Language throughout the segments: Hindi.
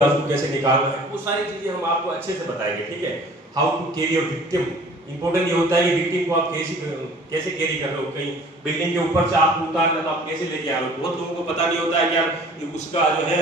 उसको कैसे निकालना है, वो सारी चीजें हम आपको अच्छे से बताएंगे। ठीक है, how to carry a victim. Important ये होता है कि विक्टिम को आप कैसे कैरी कर रहे हो। कहीं बिल्डिंग के ऊपर से आप उतारना तो आप कैसे लेके आ रहे हो। बहुत लोगों को पता नहीं होता है कि यार उसका जो है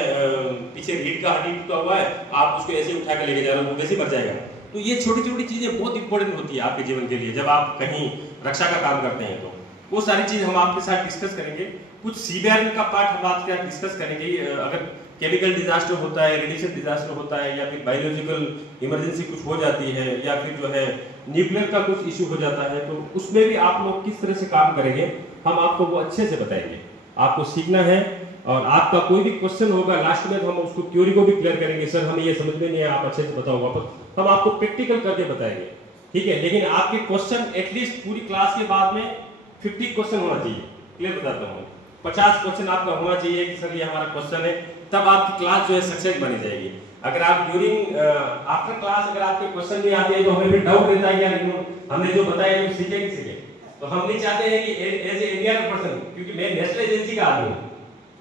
पीछे रीढ़ का हड्डी टूटा हुआ है, आप उसको ऐसे उठा के लेके जा रहे हो, वो वैसे मर जाएगा। तो ये छोटी छोटी चीजें बहुत इंपॉर्टेंट होती है आपके जीवन के लिए, जब आप कहीं रक्षा का काम करते हैं तो वो सारी चीज हम आपके साथ डिस्कस करेंगे। कुछ सीबीआर का पार्ट हम आपके साथ डिस्कस करेंगे। अगर केमिकल डिजास्टर होता है, रेडिएशन डिजास्टर होता है, या फिर बायोलॉजिकल इमरजेंसी कुछ हो जाती है, या फिर जो है न्यूक्लियर का कुछ इश्यू हो जाता है, तो उसमें भी आप लोग किस तरह से काम करेंगे हम आपको वो अच्छे से बताएंगे। आपको सीखना है और आपका कोई भी क्वेश्चन होगा लास्ट में तो हम उसको थ्योरी को भी क्लियर करेंगे। सर हमें ये समझ में नहीं है, आप अच्छे से बताओ वापस, हम आपको प्रैक्टिकल करके बताएंगे। ठीक है, लेकिन आपके क्वेश्चन एटलीस्ट पूरी क्लास के बाद में 50 क्वेश्चन होना चाहिए। क्लियर बताता हूँ, 50 क्वेश्चन आपका होना चाहिए कि सर ये हमारा क्वेश्चन है, तब आपकी क्लास जो है सक्सेस बनी जाएगी। अगर आप ड्यूरिंग आफ्टर क्लास अगर आपके क्वेश्चन नहीं आते हैं तो हमें भी डाउट रहता है कि हमने जो बताया वो सीखे नहीं सीखे। तो हम नहीं चाहते हैं कि एज ए इंडियन पर्सन, क्योंकि मैं नेशनल एजेंसी का आदमी हूँ,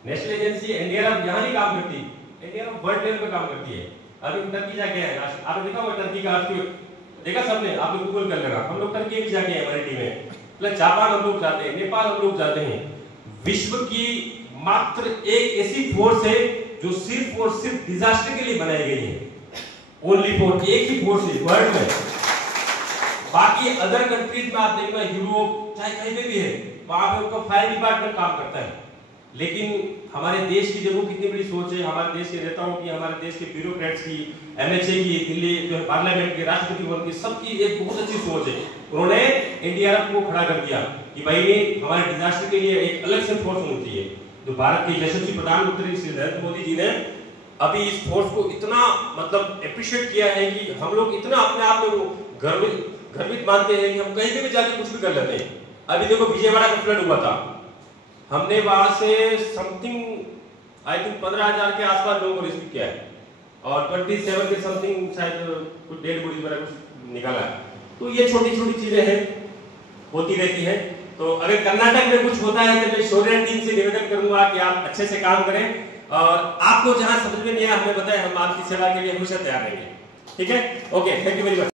नेशनल एजेंसी इंडिया यहाँ नहीं काम करती, इंडिया वर्ल्ड लेवल पे काम करती है। अभी टर्की जाके है, आपने देखा होगा टर्की का देखा सबने, आप लोग गूगल कर लेना, हम लोग टर्की भी जाके हैं हमारी टीम में, प्लस जापान हम लोग जाते हैं, नेपाल हम लोग जाते हैं। विश्व की मात्र एक ऐसी फोर्स है जो सिर्फ और सिर्फ डिजास्टर के लिए बनाई गई है। ओनली फोर्स, एक ही फोर्स है वर्ल्ड में। बाकी अदर कंट्रीज में आप देखना, यूरोप चाहे कहीं पे भी है, वहां पे उनका फायर डिपार्टमेंट काम करता है। लेकिन हमारे देश की देखो कितनी बड़ी सोच है, हमारे देश के नेताओं की, हमारे देश के ब्यूरोक्रेट्स की, एमएचए की, दिल्ली जो पार्लियामेंट के राष्ट्रपति भवन की, सबकी एक बहुत अच्छी सोच है। उन्होंने एनडीआरएफ को खड़ा कर दिया कि भाई हमारे डिजास्टर के लिए एक अलग से फोर्स होनी चाहिए। तो भारत के यशस्वी प्रधानमंत्री श्री नरेंद्र मोदी जी ने अभी इस फोर्स को इतना मतलब अप्रिशिएट किया है कि हम लोग इतना अपने आप में गर्वित मानते हैं कि हम कहीं भी जाके कुछ भी कर लेते हैं। अभी देखो विजयवाड़ा का फ्लड हुआ था, हमने वहां से समथिंग आई थिंक 15,000 के आसपास लोगों को रेस्क्यू किया है और 27 के समथिंग शायद कुछ डेड बॉडीज वगैरह कुछ निकाला है। तो ये छोटी छोटी चीजें हैं, होती रहती है। तो अगर कर्नाटक में कुछ होता है तो मैं शौर्य टीम से निवेदन करूंगा कि आप अच्छे से काम करें और आपको जहां समझ में नहीं आया हमें बताएं, हम आपकी सेवा के लिए हमेशा तैयार रहेंगे। ठीक है, okay, thank you very much.